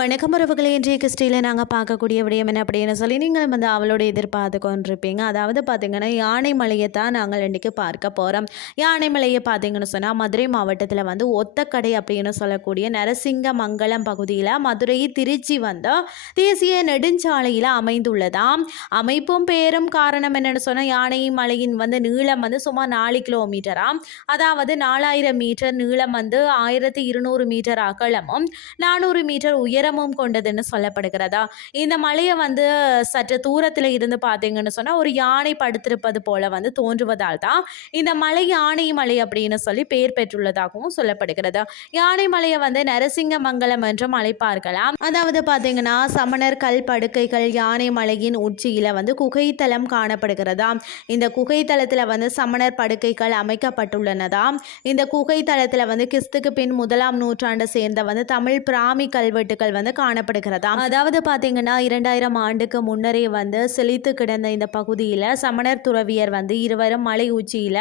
வணக்கம் உறவுகளை இன்றைய கிறிஸ்டியில் நாங்கள் பார்க்கக்கூடிய விடயம் என்ன அப்படின்னு சொல்லி நீங்கள் வந்து அவளோட எதிர்பார்த்து கொண்டிருப்பீங்க. அதாவது பார்த்தீங்கன்னா யானை மலையை தான் நாங்கள் இன்றைக்கி பார்க்க போகிறோம் யானை மலையை பார்த்தீங்கன்னு சொன்னால் மதுரை மாவட்டத்தில் வந்து ஒத்தக்கடை அப்படின்னு சொல்லக்கூடிய நரசிங்க மங்கலம் பகுதியில் மதுரை திருச்சி வந்து தேசிய நெடுஞ்சாலையில் அமைந்துள்ளதாம் அமைப்பும் பேரும் காரணம் என்னென்னு சொன்னால் யானை மலையின் வந்து நீளம் வந்து சுமார் நாலு கிலோமீட்டராம் அதாவது நாலாயிரம் மீட்டர் நீளம் வந்து ஆயிரத்தி இருநூறு மீட்டர் அகலமும் நானூறு மீட்டர் உயரமும் கொண்டதுன்னு சொல்லப்படுகிறதா? இந்த மலையை வந்து சற்று தூரத்தில் இருந்து பார்த்தீங்கன்னு சொன்னால் ஒரு யானை படுத்திருப்பது போல வந்து தோன்றுவதால் தான் இந்த மலை யானை மலை அப்படின்னு சொல்லி பெயர் பெற்றுள்ளதாகவும் சொல்லப்படுகிறது. யானை மலையை வந்து நரசிங்க மங்கலம் என்றும் அழைப்பார்களாம். அதாவது பார்த்தீங்கன்னா சமணர் கல் படுக்கைகள் யானை மலையின் உச்சியில் வந்து குகைத்தலம் காணப்படுகிறதாம். இந்த குகைத்தலத்தில் வந்து சமணர் படுக்கைகள் அமைக்கப்பட்டுள்ளனதாம். இந்த குகைத்தலத்தில் வந்து கிறிஸ்துக்கு பின் முதலாம் நூற்றாண்டை சேர்ந்த வந்து தமிழ் பிராமி கல்வெட்டுகள் வந்து காணப்படுகிறதா. அதாவது பார்த்தீங்கன்னா இரண்டாயிரம் ஆண்டுக்கு முன்னரே வந்து செழித்து கிடந்த இந்த பகுதியில் சமணர் துறவியர் வந்து இருவரும் மலை உச்சியில்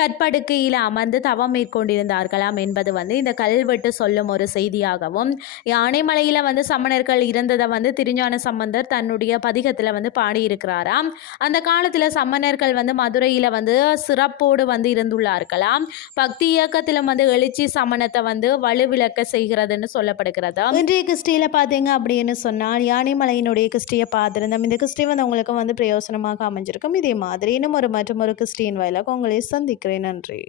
கற்படுக்கையில் அமர்ந்து தவம் மேற்கொண்டிருந்தார்களாம் என்பது வந்து இந்த கல்வெட்டு சொல்லும் ஒரு செய்தியாகவும் யானைமலையில் வந்து சமணர்கள் இருந்ததை வந்து திருஞான சம்பந்தர் தன்னுடைய பதிகத்தில் வந்து பாடியிருக்கிறாராம். அந்த காலத்தில் சமணர்கள் வந்து மதுரையில் வந்து சிறப்போடு வந்து இருந்துள்ளார்களாம். பக்தி இயக்கத்திலும் வந்து எழுச்சி சமணத்தை வந்து வலுவிளக்க செய்கிறதுன்னு சொல்லப்படுகிறது. இன்றைய கிறிஸ்டியில் பார்த்தீங்க அப்படின்னு சொன்னால் யானைமலையினுடைய கிறிஸ்டியை பார்த்துருந்தோம் இந்த கிறிஸ்டி வந்து உங்களுக்கு வந்து பிரயோசனமாக அமைஞ்சிருக்கும். இதே மாதிரி இன்னும் ஒரு மற்றும் ஒரு கிறிஸ்டியின் வாயிலாக உங்களை சந்திக்கிறேன். நன்றி.